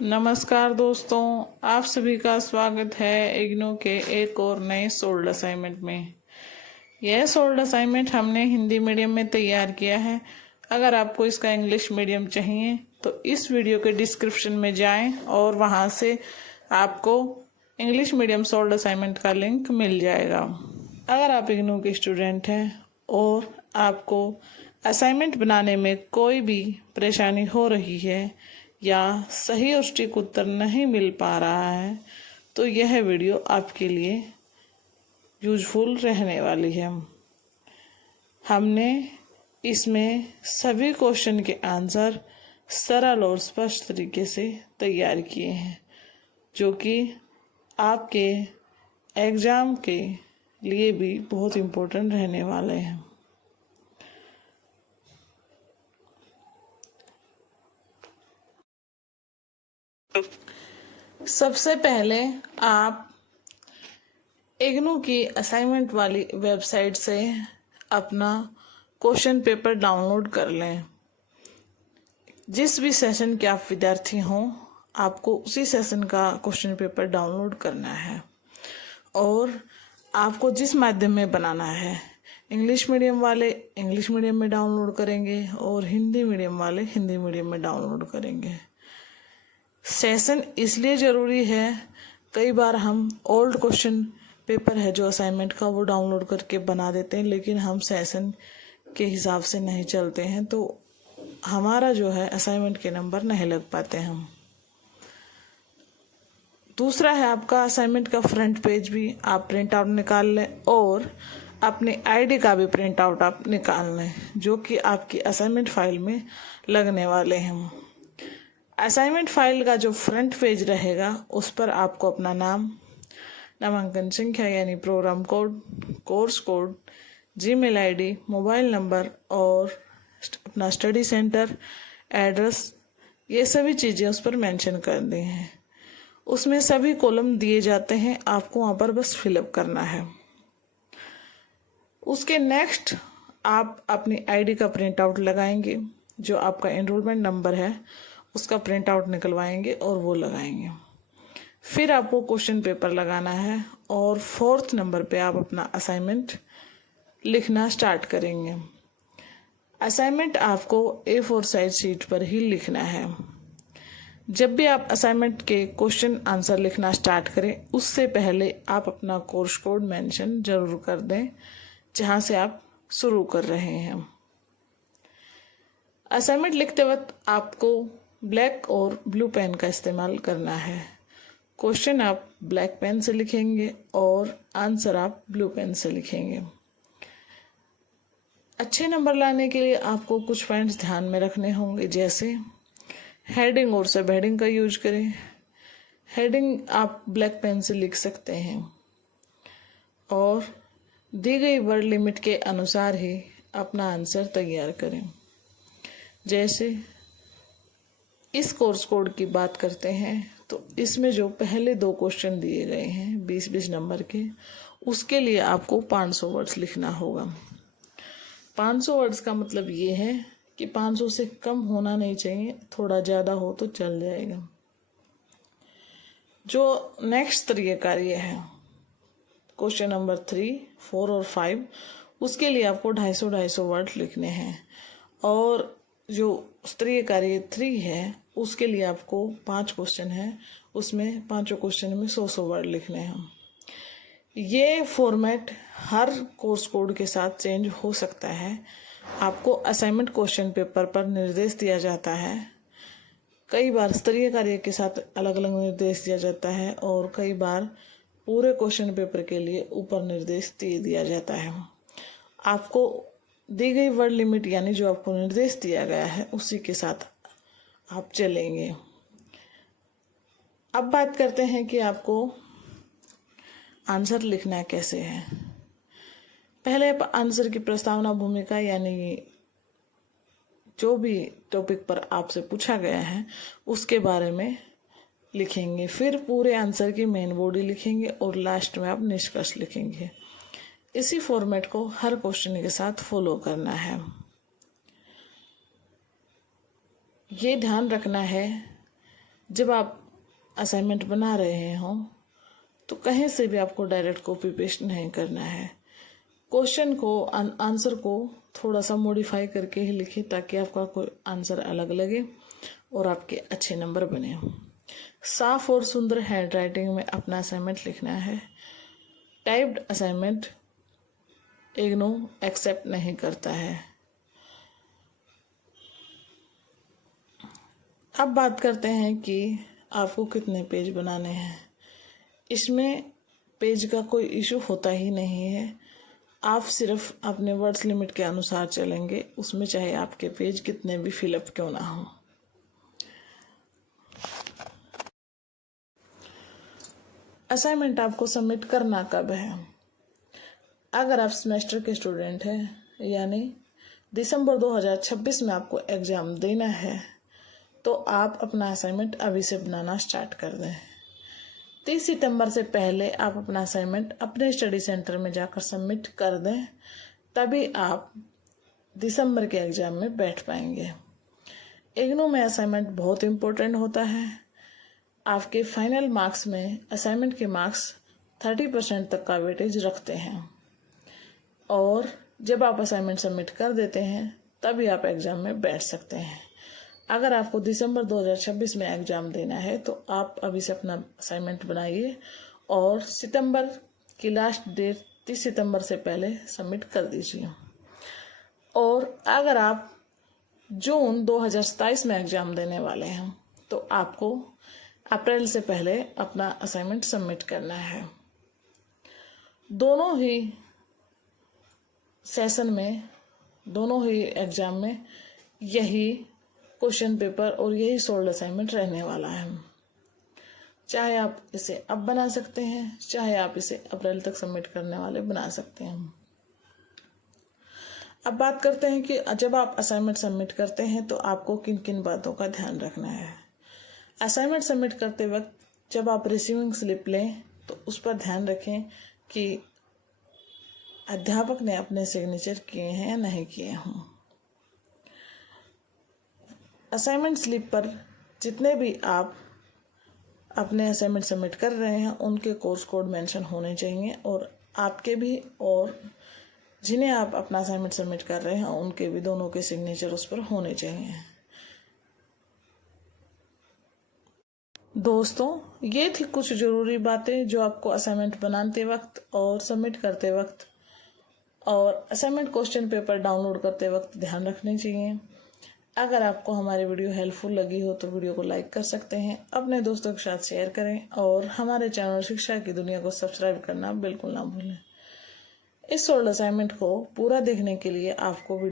नमस्कार दोस्तों, आप सभी का स्वागत है इग्नू के एक और नए सोल्ड असाइनमेंट में। यह सोल्ड असाइनमेंट हमने हिंदी मीडियम में तैयार किया है। अगर आपको इसका इंग्लिश मीडियम चाहिए तो इस वीडियो के डिस्क्रिप्शन में जाएं और वहां से आपको इंग्लिश मीडियम सोल्ड असाइनमेंट का लिंक मिल जाएगा। अगर आप इग्नू के स्टूडेंट हैं और आपको असाइनमेंट बनाने में कोई भी परेशानी हो रही है या सही और सटीक उत्तर नहीं मिल पा रहा है तो यह वीडियो आपके लिए यूजफुल रहने वाली है। हमने इसमें सभी क्वेश्चन के आंसर सरल और स्पष्ट तरीके से तैयार किए हैं, जो कि आपके एग्ज़ाम के लिए भी बहुत इम्पोर्टेंट रहने वाले हैं। सबसे पहले आप इग्नू की असाइनमेंट वाली वेबसाइट से अपना क्वेश्चन पेपर डाउनलोड कर लें। जिस भी सेशन के आप विद्यार्थी हों, आपको उसी सेशन का क्वेश्चन पेपर डाउनलोड करना है और आपको जिस माध्यम में बनाना है, इंग्लिश मीडियम वाले इंग्लिश मीडियम में डाउनलोड करेंगे और हिंदी मीडियम वाले हिंदी मीडियम में डाउनलोड करेंगे। सेशन इसलिए ज़रूरी है, कई बार हम ओल्ड क्वेश्चन पेपर है जो असाइनमेंट का वो डाउनलोड करके बना देते हैं, लेकिन हम सेशन के हिसाब से नहीं चलते हैं तो हमारा जो है असाइनमेंट के नंबर नहीं लग पाते हम। दूसरा है आपका असाइनमेंट का फ्रंट पेज भी आप प्रिंट आउट निकाल लें और अपनी आईडी का भी प्रिंट आउट आप निकाल लें, जो कि आपकी असाइनमेंट फाइल में लगने वाले हैं। असाइनमेंट फाइल का जो फ्रंट पेज रहेगा उस पर आपको अपना नाम, नामांकन संख्या यानी program code, course code, Gmail ID, mobile number और अपना स्टडी सेंटर एड्रेस, ये सभी चीज़ें उस पर मेंशन कर दी हैं। उसमें सभी कॉलम दिए जाते हैं, आपको वहाँ पर बस फिलअप करना है। उसके नेक्स्ट आप अपनी आईडी का प्रिंट आउट लगाएंगे, जो आपका एनरोलमेंट नंबर है उसका प्रिंट आउट निकलवाएंगे और वो लगाएंगे। फिर आपको क्वेश्चन पेपर लगाना है और 4th नंबर पे आप अपना असाइनमेंट लिखना स्टार्ट करेंगे। असाइनमेंट आपको A4 साइज शीट पर ही लिखना है। जब भी आप असाइनमेंट के क्वेश्चन आंसर लिखना स्टार्ट करें, उससे पहले आप अपना कोर्स कोड मेंशन जरूर कर दें जहां से आप शुरू कर रहे हैं। असाइनमेंट लिखते वक्त आपको ब्लैक और ब्लू पेन का इस्तेमाल करना है। क्वेश्चन आप ब्लैक पेन से लिखेंगे और आंसर आप ब्लू पेन से लिखेंगे। अच्छे नंबर लाने के लिए आपको कुछ पॉइंट्स ध्यान में रखने होंगे, जैसे हेडिंग और सब हेडिंग का यूज करें। हेडिंग आप ब्लैक पेन से लिख सकते हैं और दी गई वर्ड लिमिट के अनुसार ही अपना आंसर तैयार करें। जैसे इस कोर्स कोड की बात करते हैं तो इसमें जो पहले 2 क्वेश्चन दिए गए हैं 20-20 नंबर के, उसके लिए आपको 500 वर्ड्स लिखना होगा। 500 वर्ड्स का मतलब ये है कि 500 से कम होना नहीं चाहिए, थोड़ा ज़्यादा हो तो चल जाएगा। जो नेक्स्ट तरीका ये है, क्वेश्चन नंबर 3, 4 और 5, उसके लिए आपको 250-250 वर्ड लिखने हैं और जो स्तरीय कार्य 3 है उसके लिए आपको 5 क्वेश्चन है, उसमें 5 क्वेश्चन में 100-100 वर्ड लिखने हैं। ये फॉर्मेट हर कोर्स कोड के साथ चेंज हो सकता है। आपको असाइनमेंट क्वेश्चन पेपर पर निर्देश दिया जाता है, कई बार स्तरीय कार्य के साथ अलग अलग निर्देश दिया जाता है और कई बार पूरे क्वेश्चन पेपर के लिए ऊपर निर्देश दिया जाता है। आपको दी गई वर्ड लिमिट यानी जो आपको निर्देश दिया गया है उसी के साथ आप चलेंगे। अब बात करते हैं कि आपको आंसर लिखना कैसे है। पहले आंसर की प्रस्तावना, भूमिका यानी जो भी टॉपिक पर आपसे पूछा गया है उसके बारे में लिखेंगे। फिर पूरे आंसर की मेन बॉडी लिखेंगे और लास्ट में आप निष्कर्ष लिखेंगे। इसी फॉर्मेट को हर क्वेश्चन के साथ फॉलो करना है। ये ध्यान रखना है जब आप असाइनमेंट बना रहे हों तो कहीं से भी आपको डायरेक्ट कॉपी पेस्ट नहीं करना है। क्वेश्चन को आंसर को थोड़ा सा मॉडिफाई करके ही लिखिए ताकि आपका कोई आंसर अलग लगे और आपके अच्छे नंबर बने। साफ और सुंदर हैंड राइटिंग में अपना असाइनमेंट लिखना है। टाइप्ड असाइनमेंट इग्नू एक्सेप्ट नहीं करता है। अब बात करते हैं कि आपको कितने पेज बनाने हैं। इसमें पेज का कोई इशू होता ही नहीं है। आप सिर्फ अपने वर्ड्स लिमिट के अनुसार चलेंगे, उसमें चाहे आपके पेज कितने भी फिलअप क्यों ना हो। असाइनमेंट आपको सबमिट करना कब है? अगर आप सेमेस्टर के स्टूडेंट हैं यानी दिसंबर 2026 में आपको एग्ज़ाम देना है तो आप अपना असाइनमेंट अभी से बनाना स्टार्ट कर दें। 30 सितंबर से पहले आप अपना असाइनमेंट अपने स्टडी सेंटर में जाकर सबमिट कर दें, तभी आप दिसंबर के एग्ज़ाम में बैठ पाएंगे। इग्नू में असाइनमेंट बहुत इम्पोर्टेंट होता है। आपके फाइनल मार्क्स में असाइनमेंट के मार्क्स 30% तक का वेटेज रखते हैं और जब आप असाइनमेंट सबमिट कर देते हैं तभी आप एग्ज़ाम में बैठ सकते हैं। अगर आपको दिसंबर 2026 में एग्ज़ाम देना है तो आप अभी से अपना असाइनमेंट बनाइए और सितंबर की लास्ट डेट 30 सितंबर से पहले सबमिट कर दीजिए। और अगर आप जून 2027 में एग्ज़ाम देने वाले हैं तो आपको अप्रैल से पहले अपना असाइनमेंट सबमिट करना है। दोनों ही सेशन में, दोनों ही एग्ज़ाम में यही क्वेश्चन पेपर और यही सोल्ड असाइनमेंट रहने वाला है। चाहे आप इसे अब बना सकते हैं, चाहे आप इसे अप्रैल तक सबमिट करने वाले बना सकते हैं। अब बात करते हैं कि जब आप असाइनमेंट सबमिट करते हैं तो आपको किन किन बातों का ध्यान रखना है। असाइनमेंट सबमिट करते वक्त जब आप रिसीविंग स्लिप लें तो उस पर ध्यान रखें कि अध्यापक ने अपने सिग्नेचर किए हैं या नहीं किए हों। असाइनमेंट स्लिप पर जितने भी आप अपने असाइनमेंट सबमिट कर रहे हैं उनके कोर्स कोड मेंशन होने चाहिए और आपके भी और जिन्हें आप अपना असाइनमेंट सबमिट कर रहे हैं उनके भी, दोनों के सिग्नेचर उस पर होने चाहिए। दोस्तों, ये थी कुछ ज़रूरी बातें जो आपको असाइनमेंट बनाते वक्त और सबमिट करते वक्त और असाइनमेंट क्वेश्चन पेपर डाउनलोड करते वक्त ध्यान रखनी चाहिए। अगर आपको हमारी वीडियो हेल्पफुल लगी हो तो वीडियो को लाइक कर सकते हैं, अपने दोस्तों के साथ शेयर करें और हमारे चैनल शिक्षा की दुनिया को सब्सक्राइब करना बिल्कुल ना भूलें। इस सोल्ड असाइनमेंट को पूरा देखने के लिए आपको